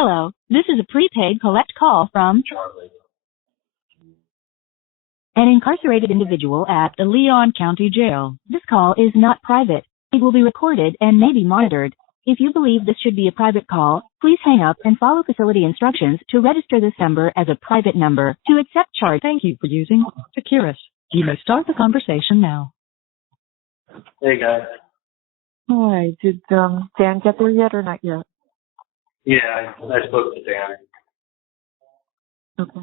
Hello, this is a prepaid collect call from Charlie. an incarcerated individual at the Leon County Jail. This call is not private. It will be recorded and may be monitored. If you believe this should be a private call, please hang up and follow facility instructions to register this number as a private number. To accept charge, thank you for using Securus. You may start the conversation now. Hey, guys. Hi, did Dan get there yet or not yet? Yeah, I spoke to Dan. Okay.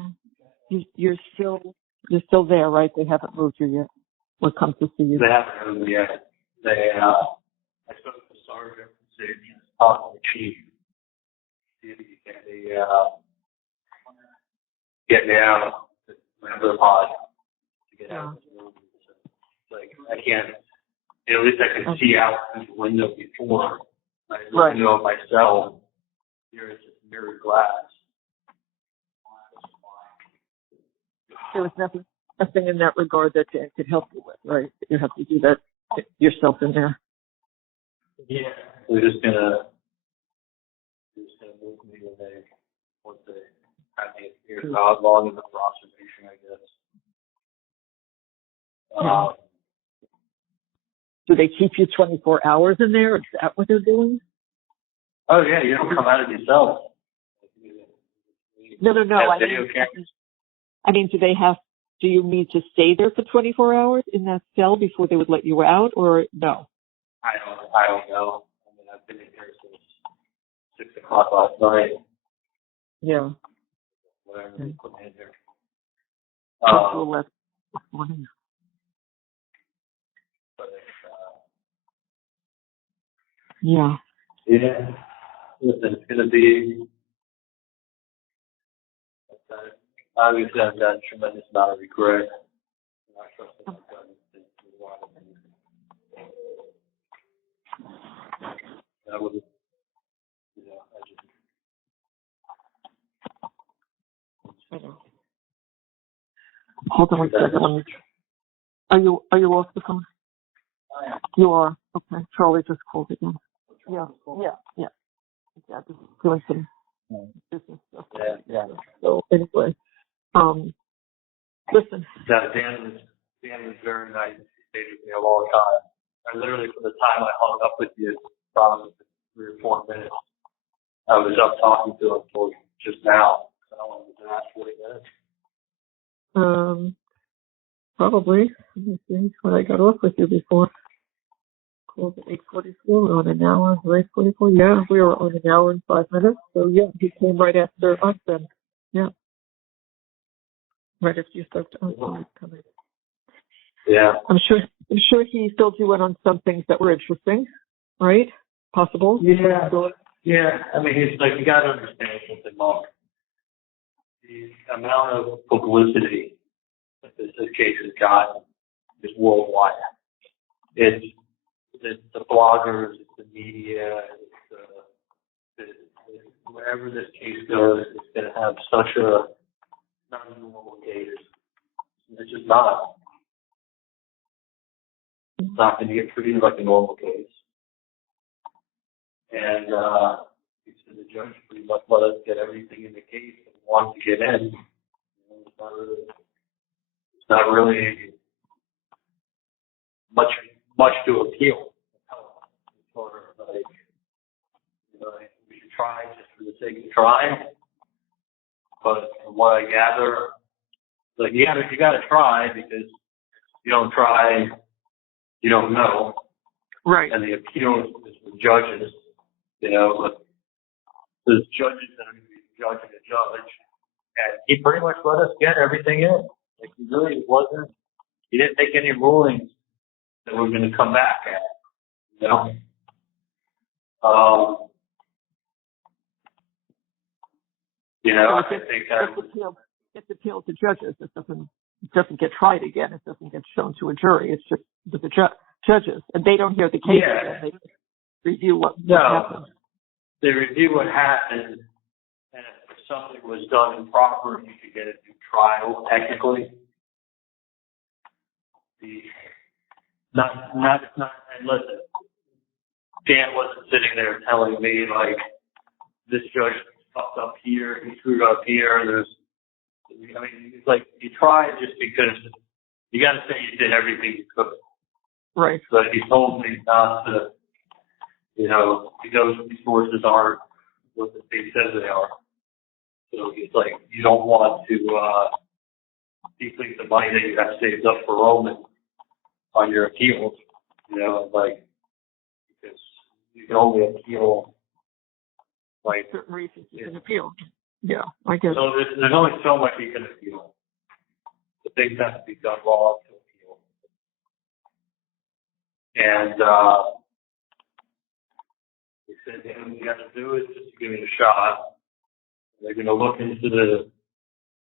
You're still there, right? They haven't moved you yet. Or come to see you? They haven't moved yet. I spoke to the sergeant and said he was talking to the chief. See if he can get me out of the pod to get out of the room. Like, I can't, at least I can see out the window before. I look into my cell. Here it's just mirrored glass. There was nothing in that regard that Dan could help you with, right? You have to do that yourself in there. Yeah. They're just gonna move me once they have me here. How long in the observation, I guess. Do they keep you 24 hours in there? Is that what they're doing? Oh yeah, you don't come out of yourself. No. I mean, do you need to stay there for 24 hours in that cell before they would let you out, or no? I don't know. I mean, I've been in here since 6 o'clock last night. Yeah. Whatever they put me in there. This morning. Yeah. Yeah. Listen, it's going to be, obviously I've got a tremendous amount of regret. I trust that I've done a lot of things. I would, I know. Hold on one second. Are you off the phone? I am. You are. Okay. Charlie just called again. Yeah. Just doing some business stuff. Yeah. So anyway, listen. Dan was very nice. He stayed with me a long time. I literally, from the time I hung up with you, probably 3 or 4 minutes, I was up talking to him for just now. I don't know if it was the last 40 minutes. Probably. Let me see when I got off with you before. Called at 8:44. We're on an hour. 8:44. Yeah, we were on an hour and 5 minutes. So yeah, he came right after us then. Yeah. Right after you spoke to us. Coming. Yeah. I'm sure he filled you in on some things that were interesting, right? Possible. Yeah. Yeah. I mean, it's like, you got to understand something, Mark. The amount of publicity that this case has gotten is worldwide. It's the bloggers, it's the media, wherever this case goes, it's going to have such a non-normal case. It's just not. It's not going to get treated like a normal case. And the judge pretty much let us get everything in the case that we wanted to get in. It's not really much to appeal. Sort of like, we should try just for the sake of trying. But from what I gather, like, you gotta try, because you don't try, you don't know. Right. And the appeal is with judges, but there's judges that are going to be judging a judge, and he pretty much let us get everything in. Like, he didn't make any rulings that we're going to come back at, I think it's appealed to judges. It doesn't get tried again. It doesn't get shown to a jury. It's just with the judges, and they don't hear the case. Yeah. They review what happened. They review what happened, and if something was done improper, you could get a new trial technically. And listen, Dan wasn't sitting there telling me, like, this judge fucked here, he screwed up here. It's like you try just because you got to say you did everything you could. Right. But he told me not to, because these sources aren't what the state says they are. So it's like you don't want to deplete the money that you have saved up for Roman on your appeals, because you can only appeal certain reasons you can appeal. Yeah, I guess. So there's only so much you can appeal. The things have to be done wrong to appeal. And he said, you have to do it just to give it a shot. They're going to look into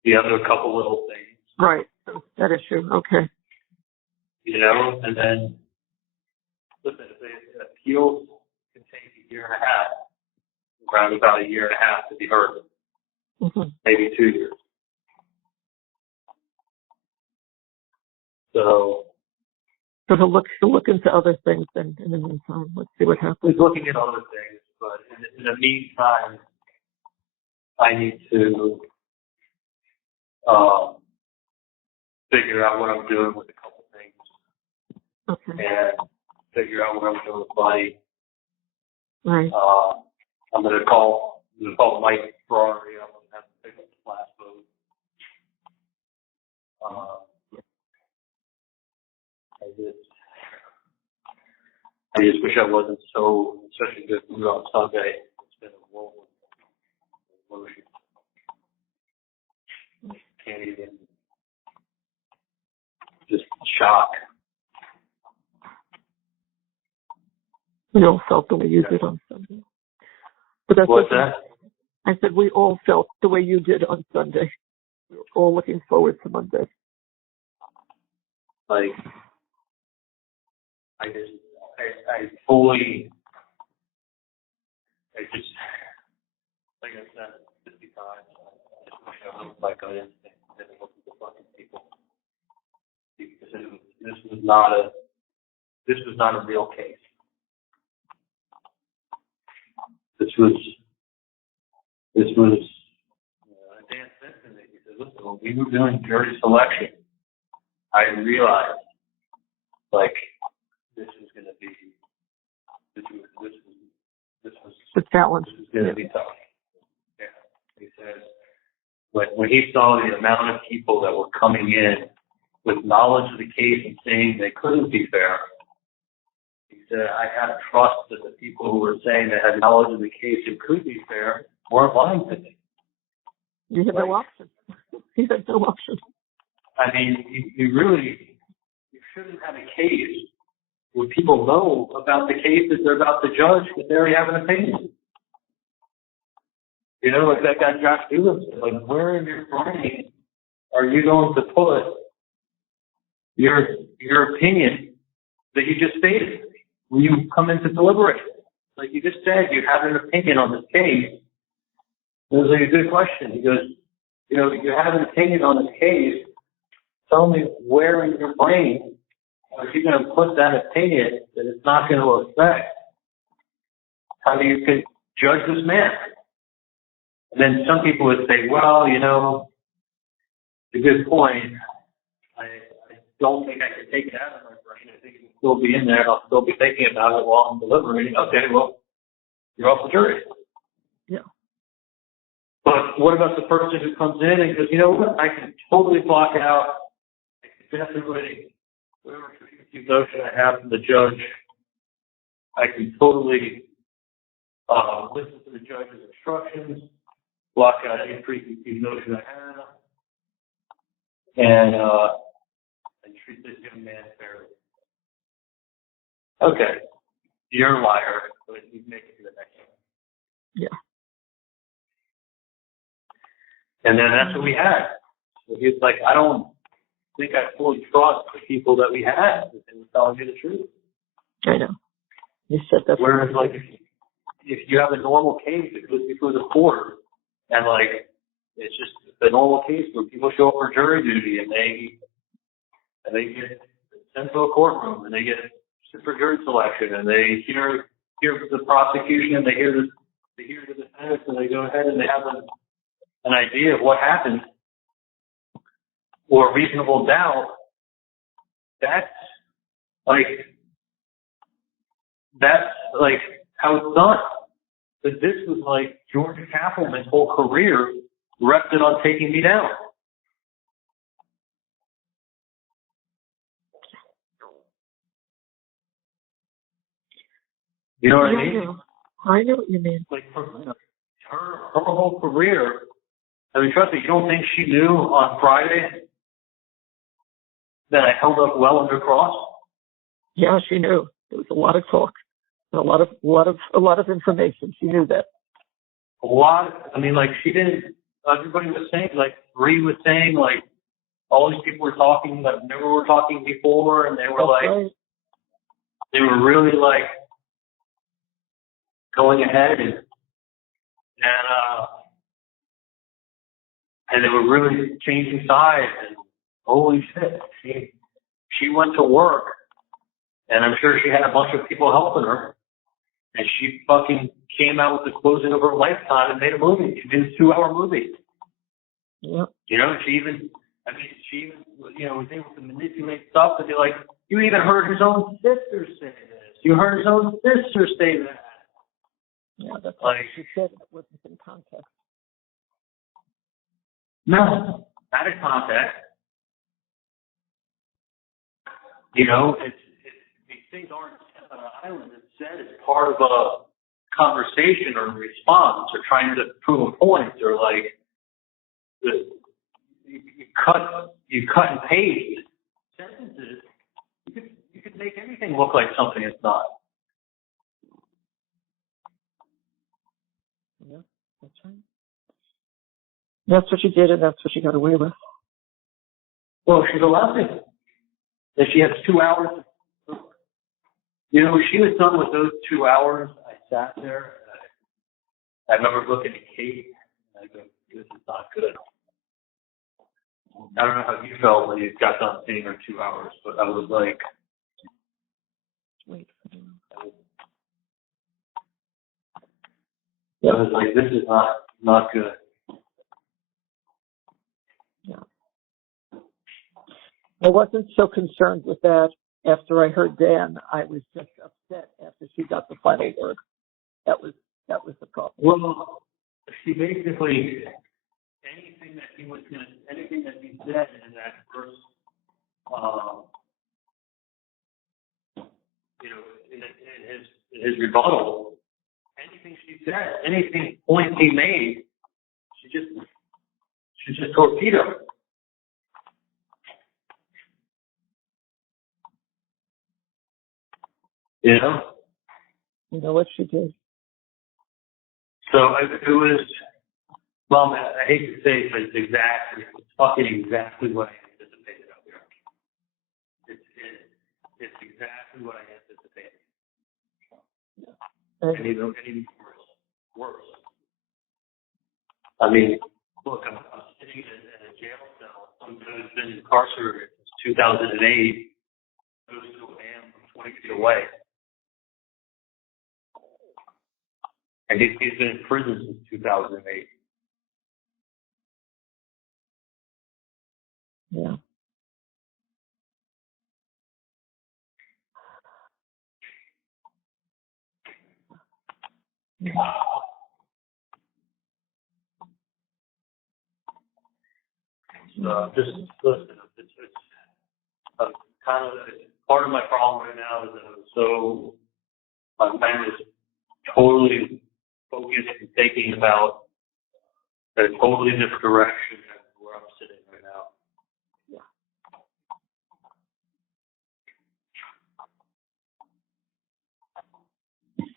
the other couple little things. Right. That issue. Okay. And then, listen, if the appeals can take a year and a half, around about a year and a half to be heard. Mm-hmm. Maybe 2 years. So to look into other things then in the meantime. Let's see what happens. He's looking at other things, but in the meantime, I need to figure out what I'm doing with a couple things. Okay. And figure out what I'm doing with Buddy. Right. I'm going to call Mike Ferrari. I'm going to have to pick up the last boat. I just wish I wasn't such a good mood on Sunday. It's been a whirlwind emotion. Can't even, just shock. We all felt the way you did on Sunday. But that's What's that? I said we all felt the way you did on Sunday. We were all looking forward to Monday. Like, I like I said 50 times, I just wish I looked like an instinct and didn't look at the fucking people. Because this was not a real case. This was Dan Simpson. He said, listen, when we were doing jury selection, I realized, this was going to be tough. Yeah. He says, when he saw the amount of people that were coming in with knowledge of the case and saying they couldn't be fair, he said, I had trust that the people who were saying they had knowledge of the case and could be fair weren't lying to me. You had no option. You had no option. I mean, you shouldn't have a case where people know about the case that they're about to judge because they already have an opinion. Like that guy Josh Doolin said, where in your brain are you going to put your opinion that you just stated when you come in to deliberate? Like you just said, you have an opinion on this case. It was a good question. He goes, you have an opinion on this case. Tell me where in your brain are you going to put that opinion that it's not going to affect how you could judge this man. And then some people would say, well, it's a good point. I don't think I can take it out of my brain. I think it will still be in there. I'll still be thinking about it while I'm deliberating. Okay, well, you're off the jury. Yeah. But what about the person who comes in and goes, you know what, I can totally block out, I can definitely, whatever preconceived notion I have from the judge, I can totally listen to the judge's instructions, block out any preconceived notion I have, and treat this young man fairly. Okay, you're a liar, but you make it to the next one. Yeah. And then that's what we had. So he's like, I don't think I fully trust the people that we had that they were telling me the truth. I know. You said that. Whereas, if you have a normal case, it goes before the court, and it's just the normal case where people show up for jury duty and they get sent to a courtroom and they get sent for jury selection and they hear the prosecution and they hear they hear the defense and they go ahead and they have an idea of what happened or reasonable doubt, that's like how it's done. But this was like George Cappleman's whole career rested on taking me down. You know what I mean? I know what you mean. Like her whole career. I mean, trust me, you don't think she knew on Friday that I held up well under cross? Yeah, she knew. There was a lot of talk, and a lot of information. She knew that. A lot. I mean, like she didn't. Everybody was saying, like Bree was saying, like all these people were talking, like never were talking before, and they were Right. they were really like going ahead and they were really changing sides. And holy shit, she went to work, and I'm sure she had a bunch of people helping her, and she fucking came out with the closing of her lifetime and made a movie. She did a 2-hour movie. Yep. You know, she even was able to manipulate stuff and be like, you even heard his own sister say this. You heard his own sister say that. Yeah, that's like what she said. It wasn't in context. No, not in context. You know, these things aren't said on an island. It's said as part of a conversation or a response or trying to prove a point or like you cut and paste sentences. You could make anything look like something it's not. Yeah, that's right. That's what she did, and that's what she got away with. Well, she's allowed to. If she has 2 hours, you know, when she was done with those 2 hours, I sat there and I remember looking at Kate and I go, this is not good. I don't know how you felt when you got done seeing her 2 hours, but I was like, Wait for them. I was like, this is not good. Yeah. I wasn't so concerned with that after I heard Dan. I was just upset after she got the final word. That was the problem. Well, she basically anything that he said in that first, in his rebuttal, anything she said, anything point he made, she just torpedoed. You know? You know what she did? So it was, well, I hate to say it, but it's fucking exactly what I anticipated out there. It's exactly what I anticipated. And even worse. I mean, look, I'm sitting in a jail cell. Someone who's been incarcerated since 2008 goes to a man from 20 feet away. And he's been in prison since 2008. Yeah. Just listen, it's kind of part of my problem right now is that my mind is totally focused and thinking about a totally different direction than where I'm sitting right now.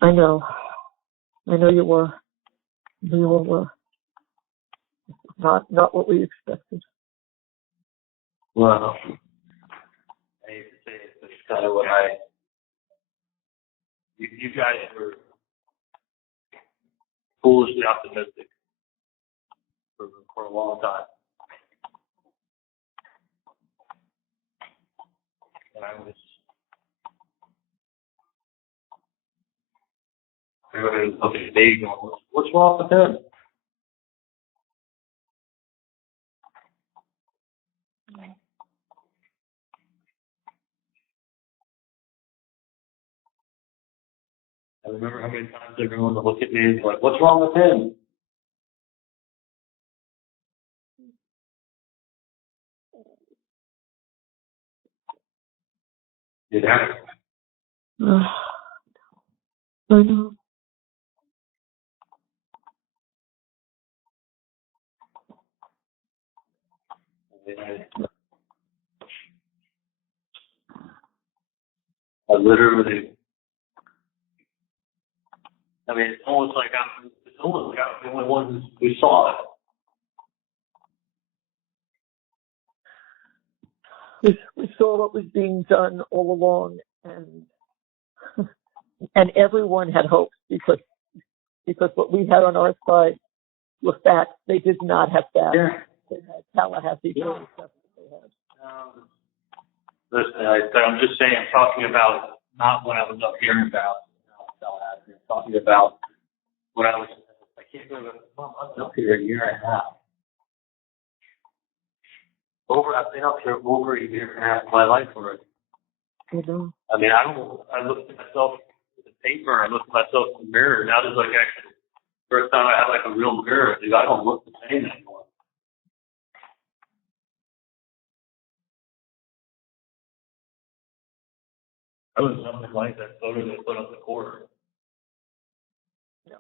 I know you were. You were not what we expected. Well, I hate to say it, but it's kind of what you guys were foolishly optimistic for a long time. And I was Everybody was looking at me going, what's wrong with him? I remember how many times everyone would look at me and be like, what's wrong with him? Yeah. I know. I literally, I mean, it's almost like I'm the only one who saw it. We saw what was being done all along, and everyone had hopes because what we had on our side were facts. They did not have facts. Yeah. They had Tallahassee stuff that they had. Listen, I'm just saying, I'm talking about not when I was up here in Dallas. I'm talking about when I can't believe it. I was up here a year and a half. I've been up here over a year and a half of my life already. Mm-hmm. I mean, I looked at myself in the paper, I looked at myself in the mirror. Now there's like actually, first time I had like a real mirror, dude, I don't look the same anymore. I was nothing like that photo they put up the corner. No.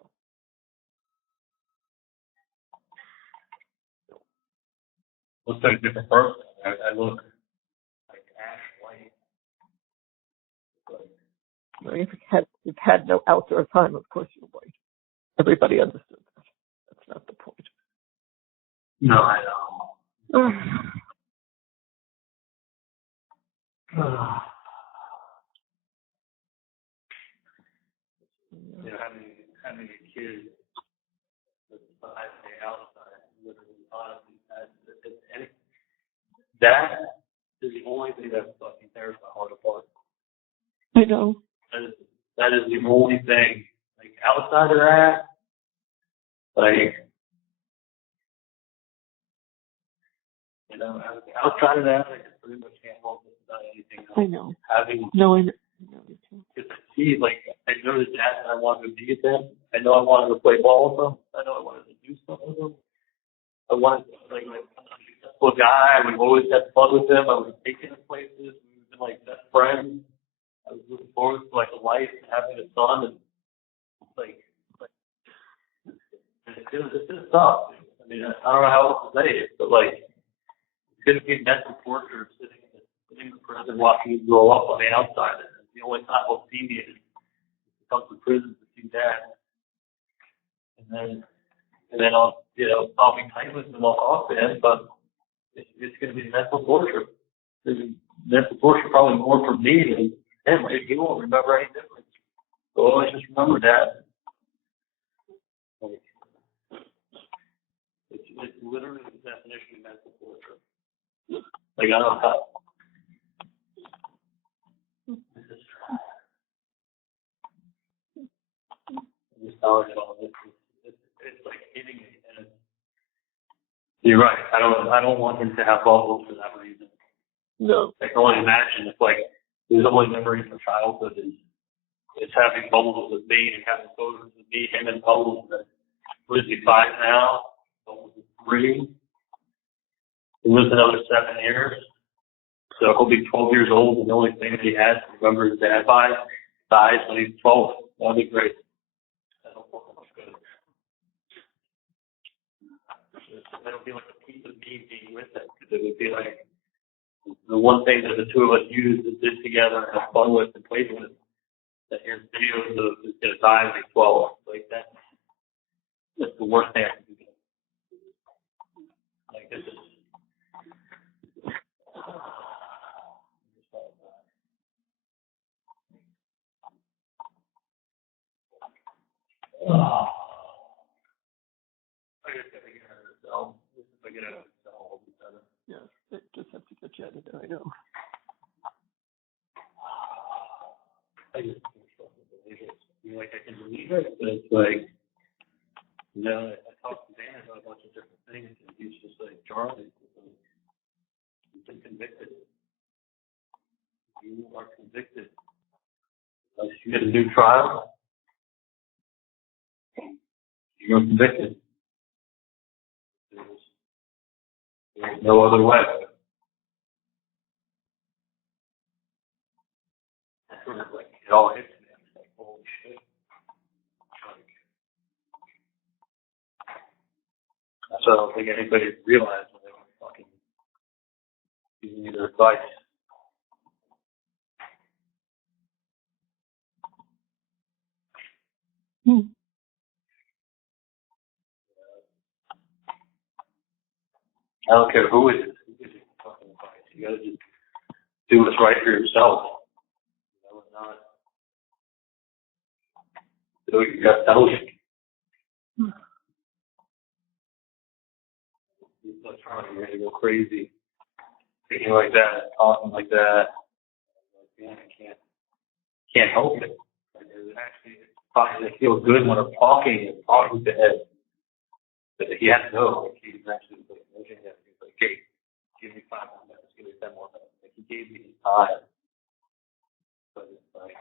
Looks like a different person. I look like ash white. No, you've had no outdoor time, of course you're white. Everybody understood that. That's not the point. No, I know. You know, having a kid that's 5 day outside, literally, honestly, that is the only thing that fucking tears my heart apart. I know. That is the only thing. Like, outside of that, like, you know, outside of that, I can pretty much handle just about anything else. I know. Having, no, I know. Just see, like, I know the dad and I wanted to be with them. I know I wanted to play ball with them. I know I wanted to do stuff with them. I wanted to, like I'm a successful guy. We've always had fun with him. I was taking him places. We've been like best friends. I was looking forward to like a life and having a son, and like it's just tough. I mean, I don't know how else to say it, but like it's gonna be mental torture sitting in prison watching you grow up on the outside. And the only time we'll see me is to come to prison to see dad, and then I'll be tight with him off then, but it's gonna be mental torture. Mental torture probably more for me than him. He won't remember any difference. So always just remember that. It's literally the definition of mental torture. Like, I don't know how. It's like hitting me. And you're right. I don't want him to have bubbles for that reason. No. I can only imagine if like his only memory from childhood is having bubbles with me and having photos with me, him and bubbles. What is he, 5 now? Bubbles is 3. He lives another 7 years. So he'll be 12 years old, and the only thing that he has to remember his dad dies when he's 12. That'll be great. That'll good. That'll be like a piece of me being with him, because it would be like the one thing that the two of us used and did together and had fun with and played with. That here's videos of his gonna die when he's 12. Like that's the worst thing I can do. Like this is. I just gotta get out of the cell. If I get out of the cell, I'll be better. Yeah, they just have to get you out of there. I know. I just can't believe it. like, I can believe it, but it's like, you know, I talked to Dan about a bunch of different things, and he's just like, Charlie, you've been convicted. You are convicted. Unless you get a new trial, you're convicted. There's no other way. Sort of like, it all hits me. I'm like, holy shit. Like, that's what I don't think anybody realized when they were fucking giving me their advice. I don't care who it is. Who gives you fucking advice? You gotta just do what's right for yourself. You know, not do what you got to tell you. You're not trying to go crazy, thinking like that, talking like that. Like, man, I can't help it. Like, it actually, probably they feel good when I'm talking to Ed. But he had to know. Like, he was actually like, looking at me. He's like, hey, give me 5 more minutes, give me 10 more minutes. Like, he gave me his time. But it's like,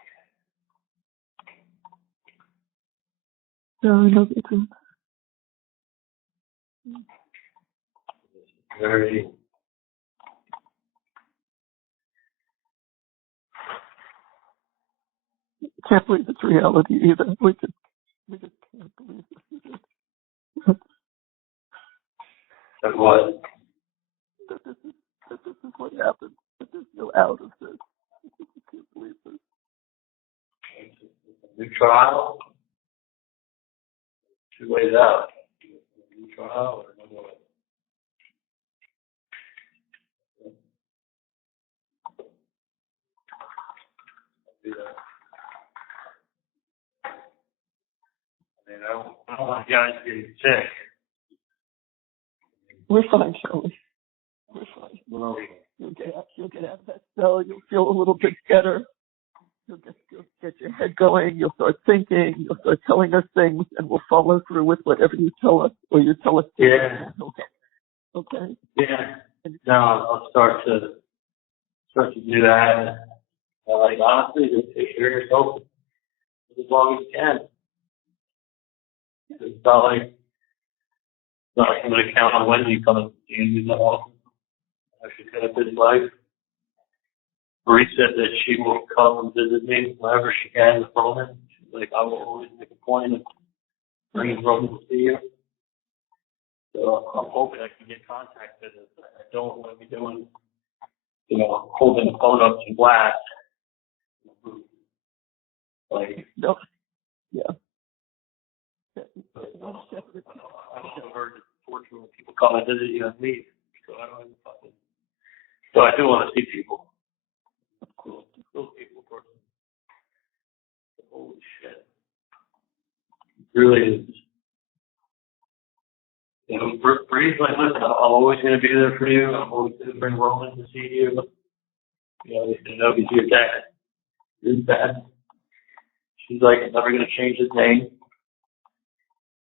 no, I know they do. it's very, Can't believe it's reality either. We just can't believe it. that what? that this is what happened. That there's no out of this. I can't believe this. New trial, 2 ways out. New trial or no way. Do that. I mean, I don't want guys getting sick. We're fine, Charlie. We're fine. Well, You'll get out of that cell. You'll feel a little bit better. You'll get your head going. You'll start thinking. You'll start telling us things, and we'll follow through with whatever you tell us, or you tell us to. yeah. Okay. Yeah. No, I'll start to do that. Like, honestly, just take care of yourself as long as you can. It's not like I'm going to count on Wendy coming to you that often. She's got a busy life. Bree said that she will come and visit me whenever she can with Roman. She's like, I will always make a point of bringing Roman to see you. So I'm hoping I can get contacted. I don't want to be doing, holding the phone up to blast. Like, no. Yeah. I've heard that fortunately when people come and visit you and leave. So I don't even fucking. So I do want to see people. Cool. Those people, of course. Holy shit. It really is. Bree's like, listen, I'm always going to be there for you. I'm always going to bring Roman to see you. They know he's your dad. His dad. She's like, I'm never going to change his name.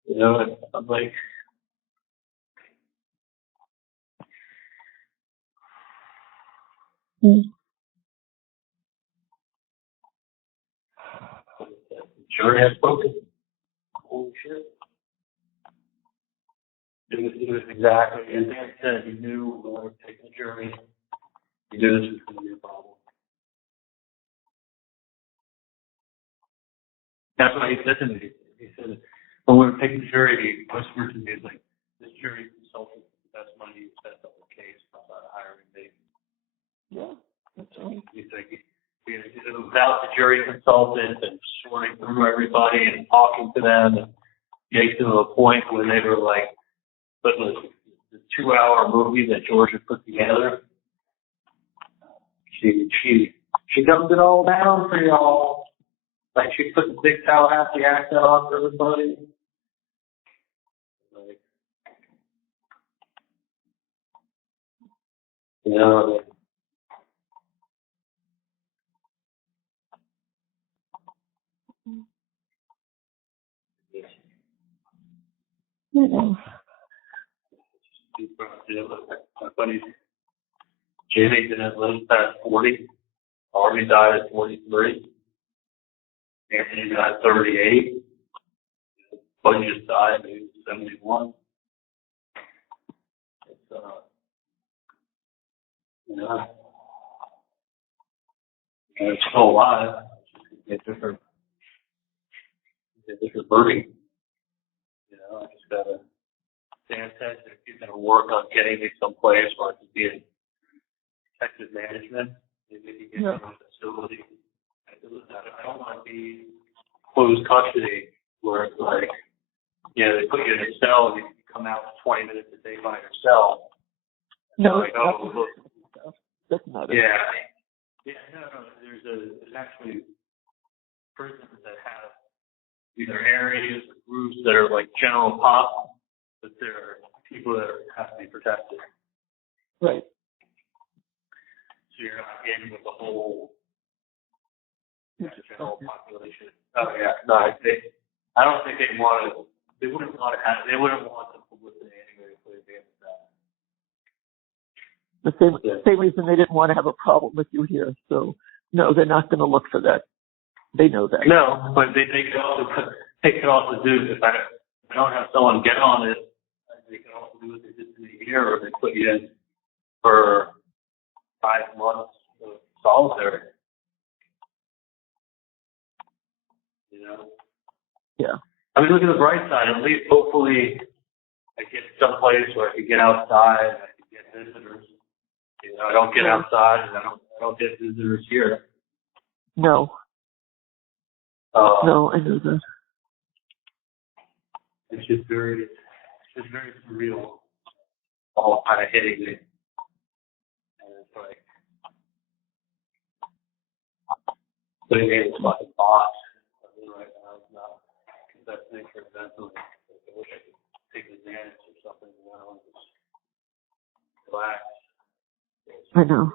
And I'm like, sure has spoken. Holy shit. It was exactly, as Dan said, he knew when we were taking the jury, he knew this was going to be a problem. That's what he said to me. He said, when we were taking the jury, he whispered to me, he's like, this jury consultant is the best money you've spent on the case about hiring me. Yeah, that's right. He's like, without the jury consultant and sorting through everybody and talking to them and getting to a point where they were like, but the 2-hour movie that Georgia put together, she dumbed it all down for y'all. Like, she put the big Tallahassee accent on for everybody. Like, My buddy Jimmy didn't live past 40. Harvey died at 43. Anthony died at 38. Buddy just died at age 71. It's, and it's still alive. It's different burden. I just gotta. Dan said that he's gonna work on getting me someplace where I can be in protective management. Maybe he can get some facility. I don't want to be closed custody where it's like, they put you in a cell and you can come out 20 minutes a day by yourself. No, like, that's not it. Yeah. Yeah, no. There's actually prisons that have either areas or groups that are like general pop, but there are people that have to be protected. Right. So you're not in with the whole general population. Oh yeah, no, I don't think they wouldn't want the publicity anyway if they did that. The same reason they didn't want to have a problem with you here. So no, they're not going to look for that. They know that. No, but they could also do if I don't have someone get on it. They can also do what they did to me here, or they put you in for 5 months of solitary. Yeah. I mean, look at the bright side. At least, hopefully, I get someplace where I can get outside. I can get visitors. I don't get outside, and I don't get visitors here. No. No, I know that. It's just very surreal. All kind of hitting me, and it's like putting me in this fucking box. Right now, it's not the best thing for mentally. I wish I could take advantage of something, and just relax. I know.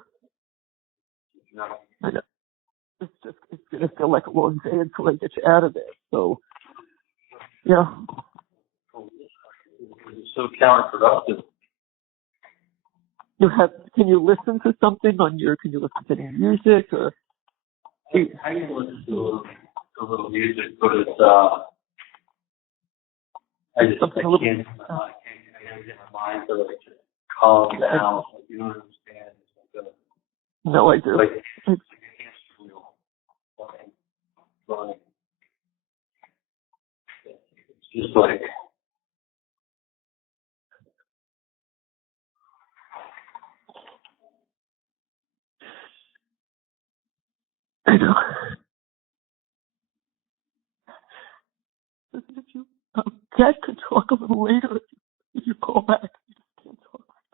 I know. It's going to feel like a long day until I get you out of there. So, yeah. It's so counterproductive. Can you listen to something can you listen to any music or? I can listen to a little music, but it's I can't get my mind to like just calm down. Like, you don't understand. It's like no, I do. Like a hamster wheel. Running. It's just like. I know. Listen, if you, Dad could talk a little later if you call back. You just can't talk right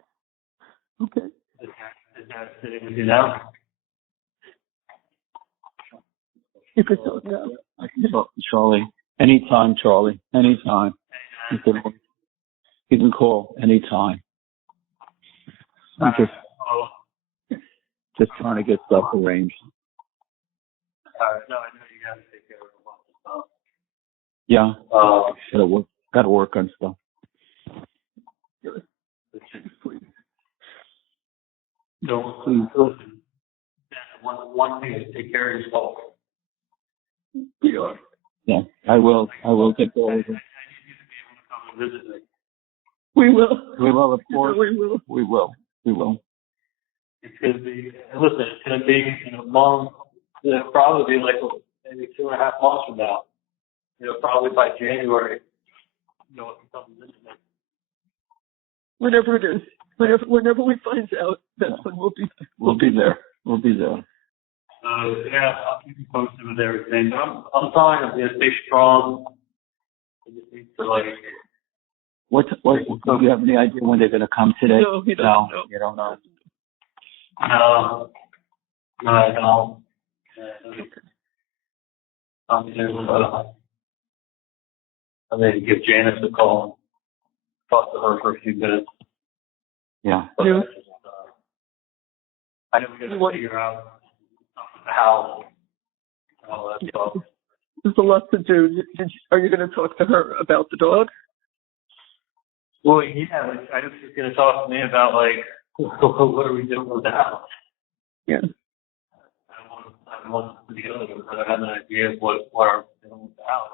now. Okay. Is that sitting with you now? You could talk now. I can talk to Charlie. Anytime, Charlie. Anytime. You can call anytime. I'm just trying to get stuff arranged. No, I know you got to take care of a bunch of stuff. Yeah. Gotta work on stuff. Don't please listen. One thing is take care of yourself. Yeah, I will take care of it. I need you to be able to come and visit me. We will. We will, of course. We will. We will. It's going to be, it's going to be in a month. It'll probably be like maybe 2.5 months from now. Probably by January. It can come and visit me. Whenever it is. Whenever we find out, that's when we'll be there. We'll be there. We'll be there. I'll keep you posted with everything. But I'm fine. I'm going to stay strong. I just need to What do you have any idea when they're going to come today? No, he doesn't know. You don't know. No, I don't. I'm going to give Janice a call and talk to her for a few minutes. Yeah. But, I know we got to figure out how all that stuff. There's a lot to do. Are you going to talk to her about the dog? Well, yeah, like, I was just going to talk to me about, like, what are we doing with the house? Yeah. I don't want to be other, but I have an idea of what are we doing with the house.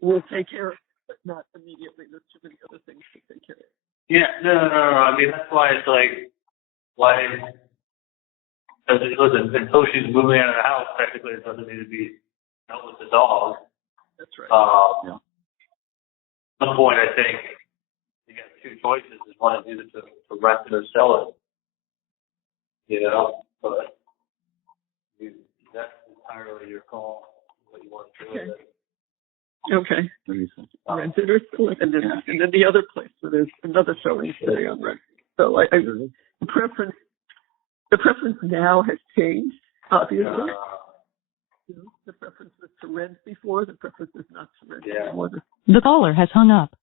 We'll take care of it, but not immediately. There's too many other things to take care of. Yeah, no. I mean, that's why it's like, because listen, until she's moving out of the house, technically it doesn't need to be dealt with the dog. That's right. Yeah. At some point, I think you got two choices: is one is either to rent it or sell it. You know, but that's entirely your call. What you want to do with it. Okay. Rent it or sell it, and then the other place where there's another showing today on rent. So the preference now has changed. Obviously, the preference was to rent before. The preference is not to rent anymore. The caller has hung up.